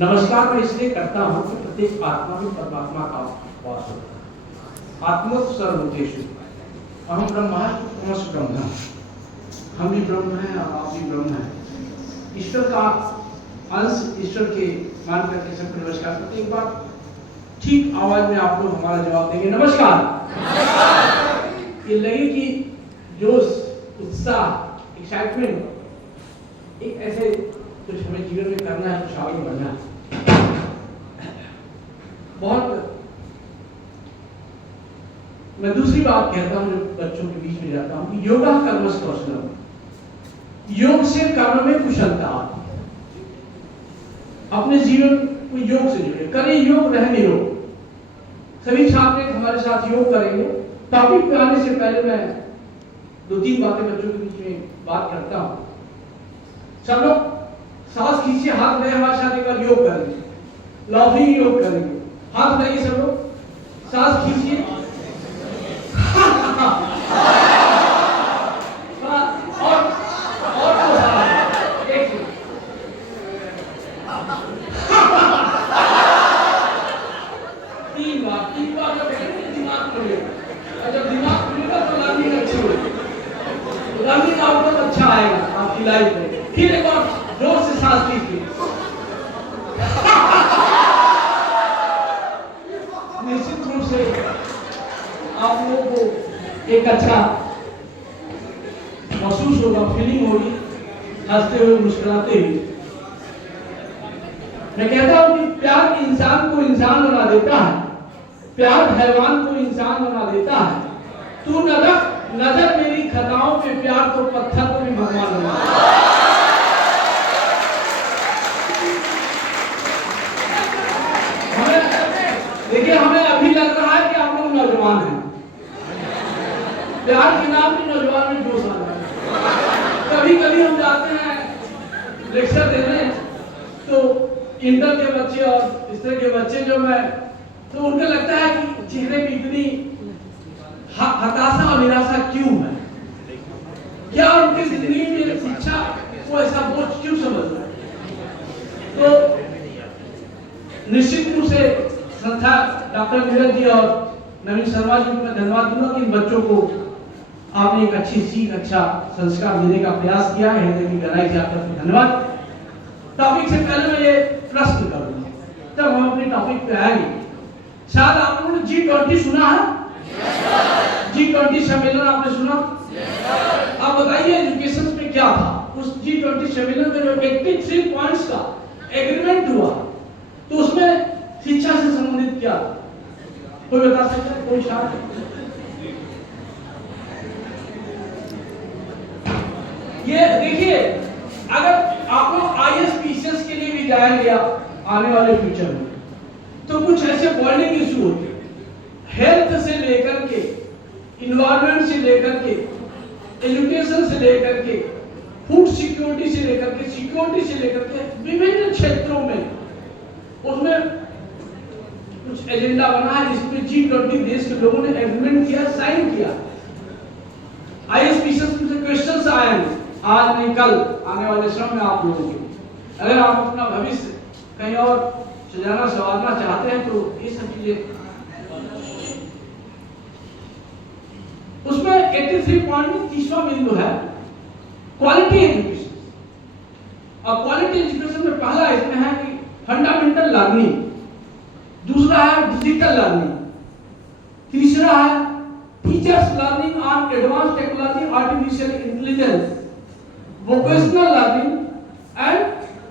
नमस्कार मैं इसलिए करता हूँ कि प्रत्येक आत्मा में परमात्मा का वास होता है। आत्मोत सर्वभूतेषु अहम ब्रह्मास्मि ब्रह्म, हम भी ब्रह्म हैं और आप भी ब्रह्म हैं। ईश्वर का अंश, ईश्वर के मान करके सबको नमस्कार करते। एक बार ठीक आवाज में आप लोग हमारा जवाब देंगे, नमस्कार। ये लगे कि जोश, उत्साह, एक्साइटमेंट, एक ऐसे कुछ हमें जीवन में करना है, कुछ आगे बढ़ना है। बहुत मैं दूसरी बात कहता हूँ जो बच्चों के बीच में जाता हूँ कि योगा कर्मस कौशलम, योग से कर्म में कुशलता। अपने जीवन को योग से जुड़े, करें योग, रहने योग। सभी छात्र हमारे साथ योग करेंगे। टॉपिक पे आने से पहले मैं दो तीन बातें बच्चों के बीच में बात करता हूँ। सब लोग सांस खींचिए, हाथ में हमारे साथ एक बार योग करेंगे, लाफिंग योग करेंगे। हाथ लगाइए सब लोग, सांस खींचिए। तीन बार दिमाग खुलेगा, जब दिमाग खुलेगा तो लर्निंग अच्छी होगी, लर्निंग आउटकम अच्छा आएगा आपकी लाइफ में। फिर एक बार जोर से सांस लीजिए। निश्चित रूप से आप लोगों को एक अच्छा महसूस होगा, फीलिंग होगी, हंसते हुए, मुस्कुराते हुए। मैं कहता हूं कि प्यार इंसान को इंसान बना देता है, प्यार हैवान को इंसान बना देता है। तू न रख नजर मेरी खताओं पे, प्यार तो पत्थर को भी भगवान बना। देखिए हमें अभी लग रहा है कि आप लोग नौजवान हैं, प्यार के नाम पे नौजवान में जोश आ रहा है। कभी कभी हम जाते हैं लेक्चर देने, तो इंटर के बच्चे और इस तरह के बच्चे जो मैं, तो उनको लगता है कि चेहरे पे इतनी हताशा और निराशा क्यों है, क्या उनकी जिंदगी में शिक्षा को ऐसा बोझ क्यों समझ रहा है। तो निश्चित रूप से संस्था डॉक्टर नीरज जी और नवीन शर्मा जी को मैं धन्यवाद दूंगा कि इन बच्चों को आपने एक अच्छी सीख, अच्छा संस्कार देने का प्रयास किया है। हृदय की गहराई से आपका धन्यवाद। टॉपिक से पहले मैं ये प्रश्न करूंगा, जब हम अपने टॉपिक पे आएंगे। शायद आप लोगों ने G20 सुना है? G20 सम्मेलन आपने सुना? आप बताइए एजुकेशन में क्या था? उस G20 सम्मेलन में जो 83 पॉइंट्स का एग्रीमेंट हुआ, तो उसमें शिक्षा से संबंधित क्या, कोई बता सकता है? कोई शायद ये देखिए, अगर आप लोग IAS PCS के लिए भी जाएंगे आने वाले फ्यूचर में, तो कुछ ऐसे बर्निंग इशू होते हैं, हेल्थ से लेकर के, इन्वायरमेंट से लेकर के, एजुकेशन से लेकर के, फूड सिक्योरिटी से लेकर के, सिक्योरिटी से लेकर के, विभिन्न क्षेत्रों में उसमें कुछ एजेंडा बना है जिसमें G20 देश के लोगों ने एग्रीमेंट किया, साइन किया। IAS PCS से क्वेश्चंस आएंगे आज नहीं कल आने वाले समय में आप लोगों के। अगर आप अपना भविष्य कहीं और सजाना संवारना चाहते हैं तो ये सब चीजें, उसमें 83 पॉइंट में 30वां बिंदु है क्वालिटी एजुकेशन। और क्वालिटी एजुकेशन में पहला इसमें है कि फंडामेंटल लर्निंग, दूसरा है डिजिटल लर्निंग, तीसरा है teachers learning on advance technology, artificial intelligence, vocational learning, and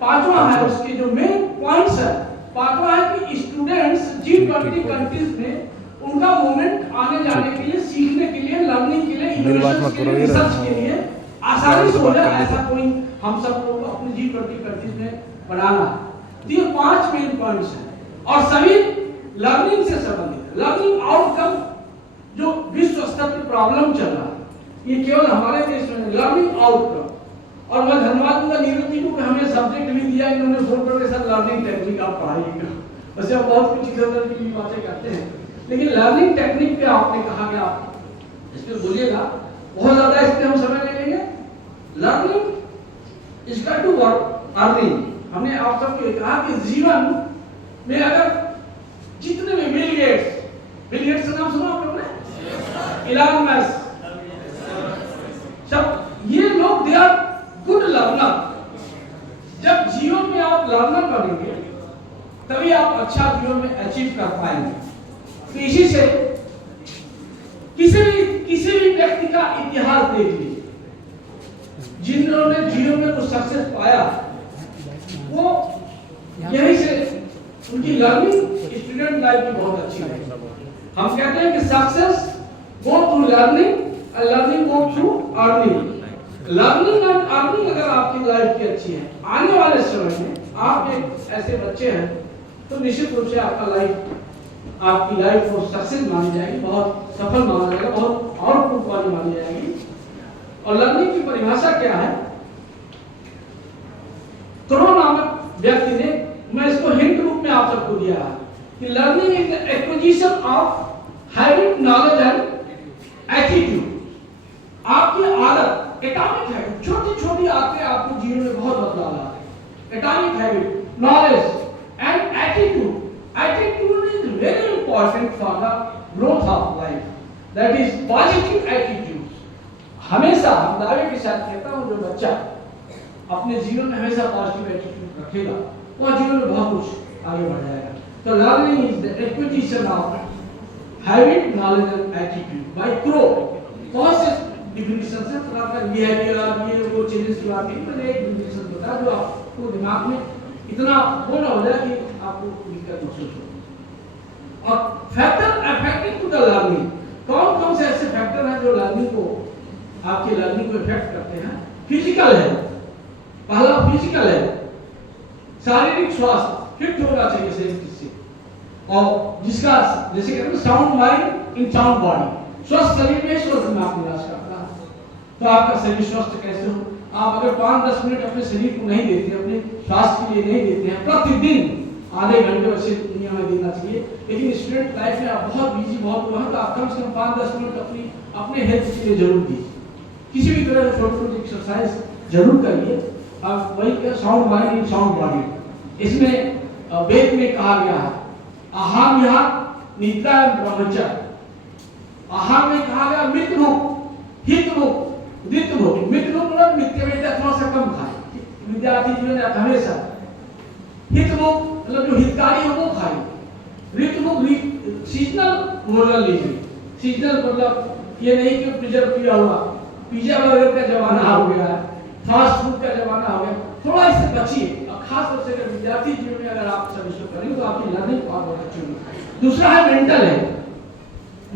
पांचवा है उसके जो मेन पॉइंट्स है, पांचवा है कि स्टूडेंट्स G20 कंट्रीज में उनका मूवमेंट आने जाने के लिए, सीखने के लिए, लर्निंग के लिए, इनोवेशन के लिए, रिसर्च के लिए आसानी से हो जाए, ऐसा कोई हम सब लोग अपने G20 कंट्रीज में बनाना है। ये 5 मेन पॉइंट्स हैं और सभी लर्निंग से संबंधित। लर्निंग आउटकम जो विश्व स्तर पर प्रॉब्लम चल रहा है, ये केवल हमारे देश में लर्निंग आउटकम। और मैं धन्यवाद दूंगा नीरज जी को कि हमें सब्जेक्ट भी दिया, इन्होंने फोन करके सर लर्निंग टेक्निक आप पढ़ाइएगा। वैसे आप बहुत कुछ इधर की बातें करते हैं, लेकिन लर्निंग टेक्निक पे आपने कहा कि आप इस पे बोलिएगा, बहुत ज्यादा इस पे हम समय ले लेंगे। Learning is to work earning, हमने आप सबको कहा कि जीवन में अगर जितने भी बिल गेट्स का नाम सुना आप लोगों ने, इलॉन मस्क, सब ये लोग दे आर गुड लर्नर। जब जीवन में आप लर्नर बनेंगे तभी आप अच्छा जीवन में अचीव कर पाएंगे। तो इसी से किसी भी व्यक्ति का इतिहास देख लीजिए, जिन्होंने जीवन में कुछ सक्सेस पाया, वो यही से उनकी लर्निंग स्टूडेंट लाइफ की बहुत अच्छी है। हम कहते हैं कि सक्सेस गो थ्रू लर्निंग और learning go through earning. Learning and earning अगर आपकी लाइफ की अच्छी है, आने वाले समय में आप एक ऐसे बच्चे हैं तो निश्चित रूप से आपकी लाइफ को सक्सेस मानी जाएगी, बहुत सफल माना जाएगा, बहुत आउटपुट वाली मानी जाएगी। और लर्निंग की परिभाषा क्या है? क्रो नामक व्यक्ति ने, मैं इसको हिंट रूप में आप सबको दिया है कि learning is the acquisition of habit, knowledge and attitude. आपकी आदत एटॉमिक है, छोटी छोटी आदतें आपके जीवन में बहुत बदलाव लाते हैं। Atomic habit, knowledge and attitude. Attitude is very important for the growth of life, that is positive attitude. हमेशा हम दावे के साथ कहता हूं, जो बच्चा अपने जीवन में हमेशा पॉजिटिव एटीट्यूड रखेगा वह जीवन में बहुत कुछ आगे बढ़ जाएगा। तो learning is the acquisition of habit, knowledge and attitude by Crow. बहुत से डिफिनेशन है, थोड़ा बिहेवियर ये वो चेंजेस की बात नहीं, मैंने एक डिफिनेशन बताया जो आपको दिमाग में इतना वो ना हो जाए कि आपको दिक्कत महसूस हो। और factor affecting to the learning, कौन कौन से ऐसे फैक्टर हैं जो लर्निंग को, आपकी लर्निंग को इफेक्ट करते हैं? फिजिकल है, पहला फिजिकल है, शारीरिक स्वास्थ्य फिट होना चाहिए शरीर से, और जिसका जैसे कहते हैं sound mind in sound body. स्वस्थ शरीर में स्वस्थ दिमाग निवास करता है। तो आपका शरीर स्वस्थ कैसे हो? आप अगर 5-10 मिनट अपने शरीर को नहीं देते, अपने स्वास्थ्य के लिए नहीं देते हैं, प्रतिदिन आधे घंटे वैसे दुनिया में देना चाहिए। लेकिन स्टूडेंट लाइफ में आप बहुत बिजी बहुत हुआ है, तो आप कम से कम 5-10 मिनट अपने हेल्थ के लिए जरूर दीजिए। किसी भी तरह की छोटी छोटी एक्सरसाइज जरूर करिए। आप वही sound mind in sound body, इसमें वेद में कहा गया है आहार विहार निद्रा ब्रह्मचर्य। आहार में कहा गया मित्र रूप, हित रूप, द्वित रूप। मित्र रूप मतलब मित्र विद्या थोड़ा सा कम खाए, विद्यार्थी जीवन में हमेशा। हित रूप मतलब जो हितकारी हो वो खाए। ऋत रूप सीजनल भोजन लीजिए। सीजनल मतलब ये नहीं कि प्रिजर्व किया हुआ, पिज्जा बर्गर का जमाना हो गया है, फास्ट फूड का जमाना हो गया, थोड़ा इससे बचिए। और खास तौर से अगर विद्यार्थी जीवन में अगर आप सब इसको करेंगे तो आपकी लर्निंग बहुत अच्छी होगी। दूसरा है मेंटल हेल्थ।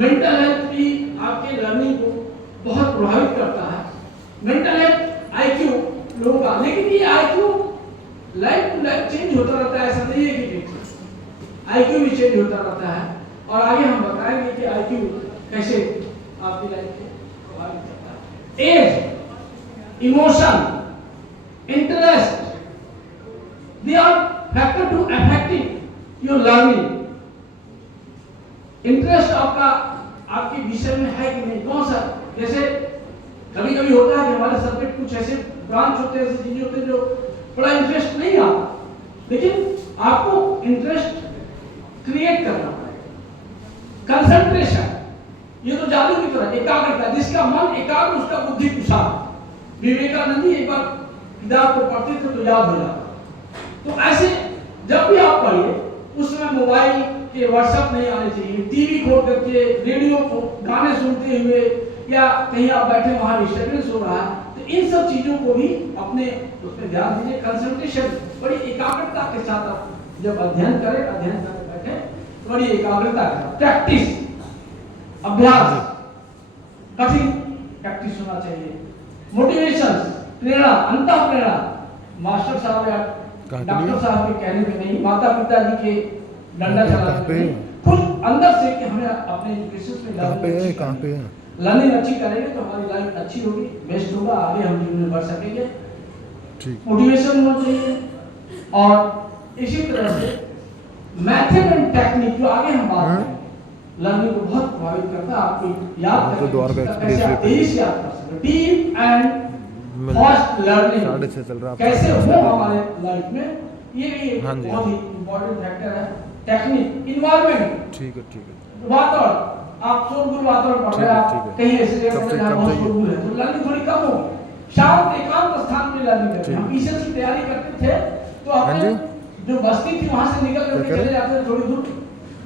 मेंटल हेल्थ भी आपके लर्निंग को बहुत प्रभावित करता है। मेंटल हेल्थ आईक्यू लोगों का, लेकिन ये IQ life to life change होता रहता है, ऐसा नहीं है कि आईक्यू भी चेंज होता रहता है। और आगे हम बताएंगे कि आईक्यू कैसे आपकी लाइफ को प्रभावित करता है। Age, emotion, interest, they are factor to affecting your learning। Interest आपके विषय में है कि नहीं, कौन सा? जैसे कभी कभी होता है कि हमारे सब्जेक्ट कुछ ऐसे ब्रांच होते हैं, ऐसे चीजें होते हैं जो बड़ा इंटरेस्ट नहीं आता, लेकिन आपको इंटरेस्ट क्रिएट करना पड़ेगा। कंसंट्रेशन, ये तो जादू की तरह एकाग्रता, जिसका मन एकाग्र उसका बुद्धि कुशल। विवेकानंद एक बार किताब को पढ़ते थे तो याद हो जाता। तो ऐसे जब भी आप पढ़िए उस समय मोबाइल के व्हाट्सएप नहीं आने चाहिए, टीवी खोल करके रेडियो को गाने सुनते हुए या कहीं आप बैठे वहां डिस्टर्बेंस हो रहा है, तो इन सब चीजों को भी अपने उसमें ध्यान दीजिए। कंसंट्रेशन, बड़ी एकाग्रता के साथ आप जब अध्ययन करें, अध्ययन करके बैठे बड़ी एकाग्रता के साथ। प्रैक्टिस, अभ्यास, कठिन प्रैक्टिस होना चाहिए। मोटिवेशन, प्रेरणा, अंतः प्रेरणा, मास्टर साहब या डॉक्टर साहब के कहने पे नहीं, माता पिता जी के डंडा चलाते नहीं, खुद अंदर से कि हमें अपने एजुकेशन में लर्निंग अच्छी करेंगे तो हमारी लाइफ अच्छी होगी, बेस्ट होगा, आगे हम जीवन में बढ़ सकेंगे। मोटिवेशन होना चाहिए। और इसी तरह से मेथड एंड टेक्निक, जो आगे हम बात करेंगे, लर्निंग को बहुत प्रभावित करता है। आपको याद करके कैसे आप तेजी से याद कर सकते। डीप एंड फर्स्ट लर्निंग 6:30 चल रहा है कैसे हो हमारे लाइफ में, ये भी हाँ जी, बहुत ही इम्पोर्टेंट फैक्टर है। टेक्निक, इन्वायरमेंट, ठीक है वातावरण, आप शोरगुल वातावरण पढ़ रहे हैं, ठीक है। आप कहीं ऐसे जगह कब पर जहाँ कब बहुत चाहिए? शोरगुल है तो लर्निंग थोड़ी कम होगी। शांत एकांत स्थान में लर्निंग करते हैं। हम ठीक। पीछे की तैयारी करते थे तो हाँ हमने जी। जो बस्ती थी वहां से निकल करके क्या करें? चले जाते थे थोड़ी दूर,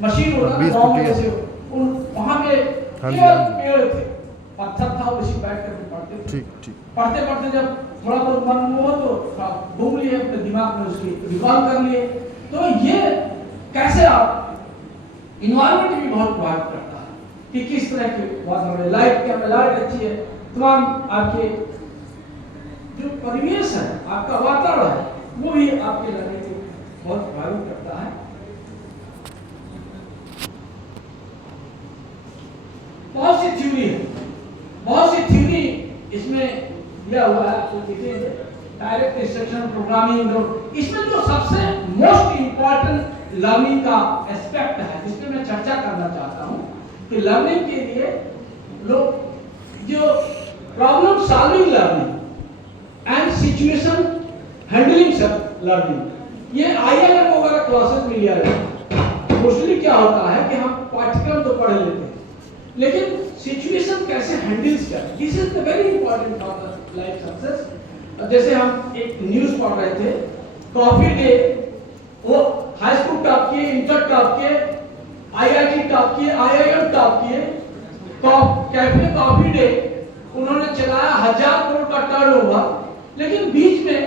मशीन होता था 20 गाँव में फुटिया। जैसे उन वहां पे हाँ जी, केवल हाँ जी। पेड़ थे, पत्थर था, उसी बैठ करके पढ़ते थे। ठीक पढ़ते पढ़ते जब थोड़ा बहुत मन हुआ तो थोड़ा घूम लिए अपने दिमाग में, उसकी रिकॉल कर लिए। तो ये कैसे आप इन्वायरमेंट भी बहुत प्रभावित करता है कि किस तरह के वातावरण, लाइट क्या लाइट अच्छी है, तमाम आपके जो परिवेश है, आपका वातावरण है, वो भी आपके लर्निंग को बहुत प्रभावित करता है। बहुत सी थ्योरी है, बहुत सी थ्योरी इसमें दिया हुआ है, तो देखेंगे डायरेक्ट इंस्ट्रक्शन प्रोग्रामिंग। इसमें जो सबसे मोस्ट इंपॉर्टेंट लर्निंग का एस्पेक्ट है जिसमें मैं चर्चा करना चाहता हूं कि लर्निंग के लिए लोग जो problem solving learning and situation handling learning, ये आईएलएम वगैरह क्लासेस में लिया जाता है। मोस्टली क्या होता है कि हम पाठ्यक्रम तो पढ़ लेते हैं लेकिन सिचुएशन कैसे हैंडल्स करें, this is the very important for the life success. जैसे हम एक न्यूज पढ़ रहे थे, कॉफी डे, वो हाई स्कूल टॉप किए, इंटर टॉप किए, आईआईटी टॉप किए, आईआईएम टॉप किए, कैफे कॉफी डे उन्होंने चलाया, 1000 करोड़ का टर्नओवर, लेकिन बीच में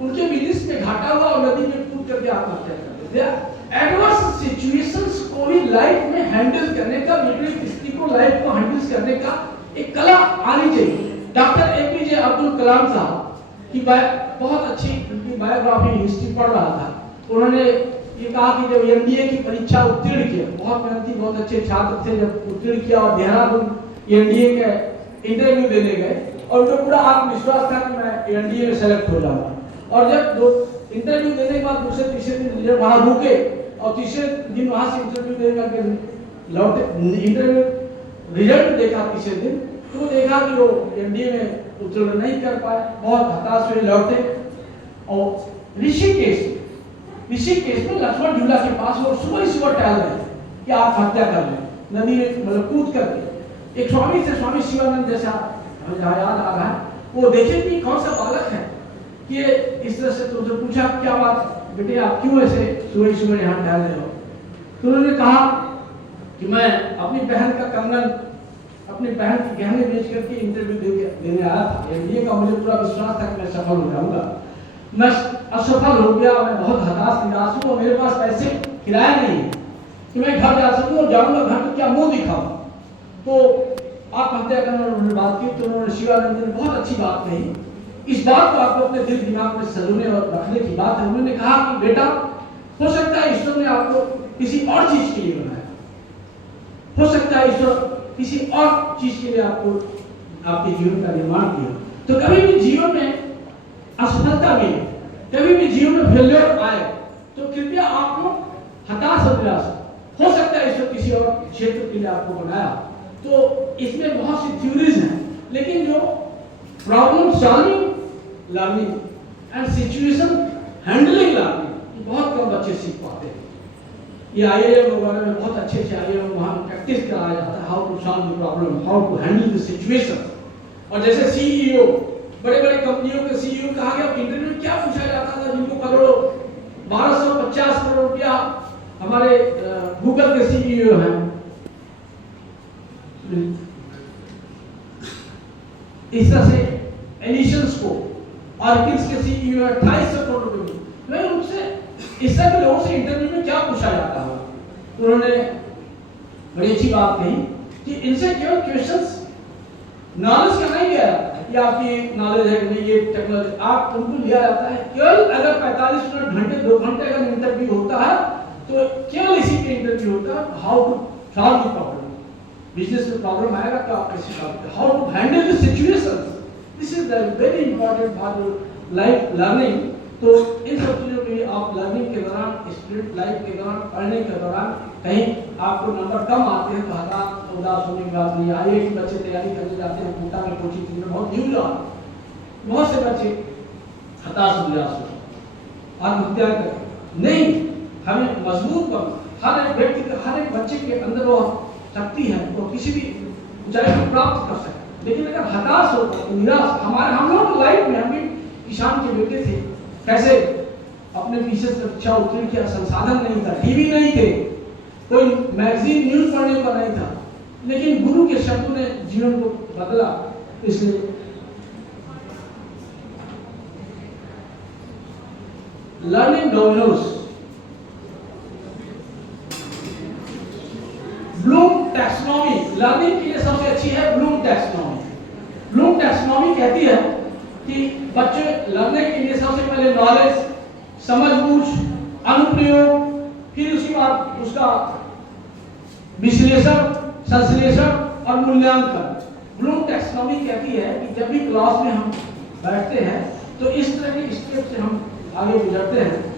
उनके बिजनेस में घाटा हुआ और नदी में कूद करके आत्महत्या कर दी। एडवर्स सिचुएशंस को भी लाइफ में हैंडल करने का, विपरीत स्थिति को लाइफ को हैंडल करने का एक कला आनी चाहिए। डॉक्टर एपीजे अब्दुल कलाम साहब की बहुत अच्छी उनकी बायोग्राफी हिस्ट्री पढ़ रहा था, उन्होंने ये कहा कि जब एनडीए की परीक्षा उत्तीर्ण किया, बहुत मेहनती बहुत अच्छे छात्र थे, जब उत्तीर्ण किया और देहरादून एनडीए के इंटरव्यू देने गए और उनको पूरा आत्मविश्वास था कि मैं एनडीए में सेलेक्ट हो जाऊंगा। और जब इंटरव्यू देने के बाद दूसरे तीसरे दिन वहां रुके और तीसरे दिन वहां से इंटरव्यू देने करके लौटे, इंटरव्यू रिजल्ट देखा तीसरे दिन तो देखा कि वो एनडीए में उत्तीर्ण नहीं कर पाए, बहुत हताश हुए, लौटे। और ऋषिकेश में लक्ष्मण झूला के पास वो सुबह ही सुबह टहल रहे कि आत्महत्या कर ले, नदी में मतलब कूद करके। एक स्वामी थे, स्वामी शिवानंद जैसा हमें याद आ रहा है, वो देखे कि कौन सा बालक है कि इस तरह से, तो उनसे पूछा क्या बात बेटे आप क्यों ऐसे सुबह सुबह यहाँ टहल रहे हो? तो उन्होंने कहा कि मैं अपनी बहन का कंगन, अपनी बहन के गहने बेच करके इंटरव्यू देने आया था एनडीए का, मुझे पूरा विश्वास था कि मैं सफल हो जाऊंगा, मैं असफल हो गया, मैं बहुत हताश निराश हूँ और मेरे पास पैसे किराया नहीं है कि मैं घर जा सकूँ और जाऊंगा घर तो क्या मुंह दिखाऊं। तो आत्महत्या करने उन्होंने बात की, तो उन्होंने शिवानंद ने बहुत अच्छी बात कही, इस बात को आपको अपने दिल दिमाग में सजोने और रखने की बात है। उन्होंने कहा कि बेटा हो सकता है ईश्वर ने आपको किसी और चीज के लिए बनाया, हो सकता है ईश्वर किसी और चीज के लिए आपको आपके जीवन का निर्माण किया। तो कभी भी जीवन में असफलता मिले, कभी भी जीवन में फेलियर आए तो कृपया आपको हताश और निराश, हो सकता है ईश्वर किसी और क्षेत्र के लिए आपको बनाया। तो इसमें बहुत सी थ्योरीज हैं, लेकिन जो problem solving learning and situation handling learning बहुत कम बच्चे सीख पाते हैं। ये आईआईएम वगैरह में बहुत अच्छे से आईआईएम वहाँ प्रैक्टिस कराया जाता है, how to solve the problem, how to handle the situation. और जैसे सीईओ, बड़े बड़े कंपनियों के सीईओ कहा गया, इंटरव्यू में क्या पूछा जाता था, जिनको करोड़ों 1250 करोड़ रुपया, हमारे गूगल के सीईओ हैं, इस तरह से एडिशंस को ऑर्किड्स के सीईओ 2800 करोड़ रुपए में, मैं उनसे इस तरह के लोगों से इंटरव्यू में क्या पूछा जाता है। उन्होंने बड़ी अच्छी बात कही कि इनसे केवल क्वेश्चंस नॉलेज का नहीं लिया जाता है कि आपकी नॉलेज है कि नहीं, ये टेक्नोलॉजी, आप उनको लिया जाता है केवल अगर 45 मिनट घंटे 2 घंटे अगर इंटरव्यू होता है तो केवल इसी पे इंटरव्यू होता है, how to solve the problem, business में प्रॉब्लम आएगा तो आप कैसे सॉल्व करें, how to handle the situations, this is the very important for life learning. तो इन सब चीजों के लिए आप लर्निंग के दौरान, स्टूडेंट लाइफ के दौरान, पढ़ने के दौरान कहीं आपको नंबर कम आते हैं तो हताश उदास होने की बात नहीं। आईआईटी बच्चे तैयारी करने जाते हैं, कोटा में कोचिंग में बहुत न्यूज आ बहुत से बच्चे हताश निराश हो आत्महत्या कर नहीं, हमें मजबूत कर, हर एक व्यक्ति के, हर एक बच्चे के अंदर वो शक्ति है, वो किसी भी ऊंचाई को प्राप्त कर सकते। लेकिन अगर हताश हो निराश, हम लोग लाइफ में, हम भी किसान के बेटे थे, कैसे अपने पीछे से शिक्षा उत्तीर्ण किया, संसाधन नहीं था, टीवी नहीं थे, कोई मैगजीन न्यूज पढ़ने का नहीं था, लेकिन गुरु के शब्दों ने जीवन को बदला। इसलिए learning Domino's, Bloom taxonomy learning के लिए सबसे अच्छी है। ब्लूम टैक्सोनॉमी कहती है कि बच्चे लर्निंग के लिए सबसे पहले नॉलेज, समझबूझ, अनुप्रयोग, फिर उसके बाद उसका विश्लेषण, संश्लेषण और मूल्यांकन। ब्लूम टैक्सोनॉमी कहती है कि जब भी क्लास में हम बैठते हैं तो इस तरह के स्टेप से हम आगे गुजरते हैं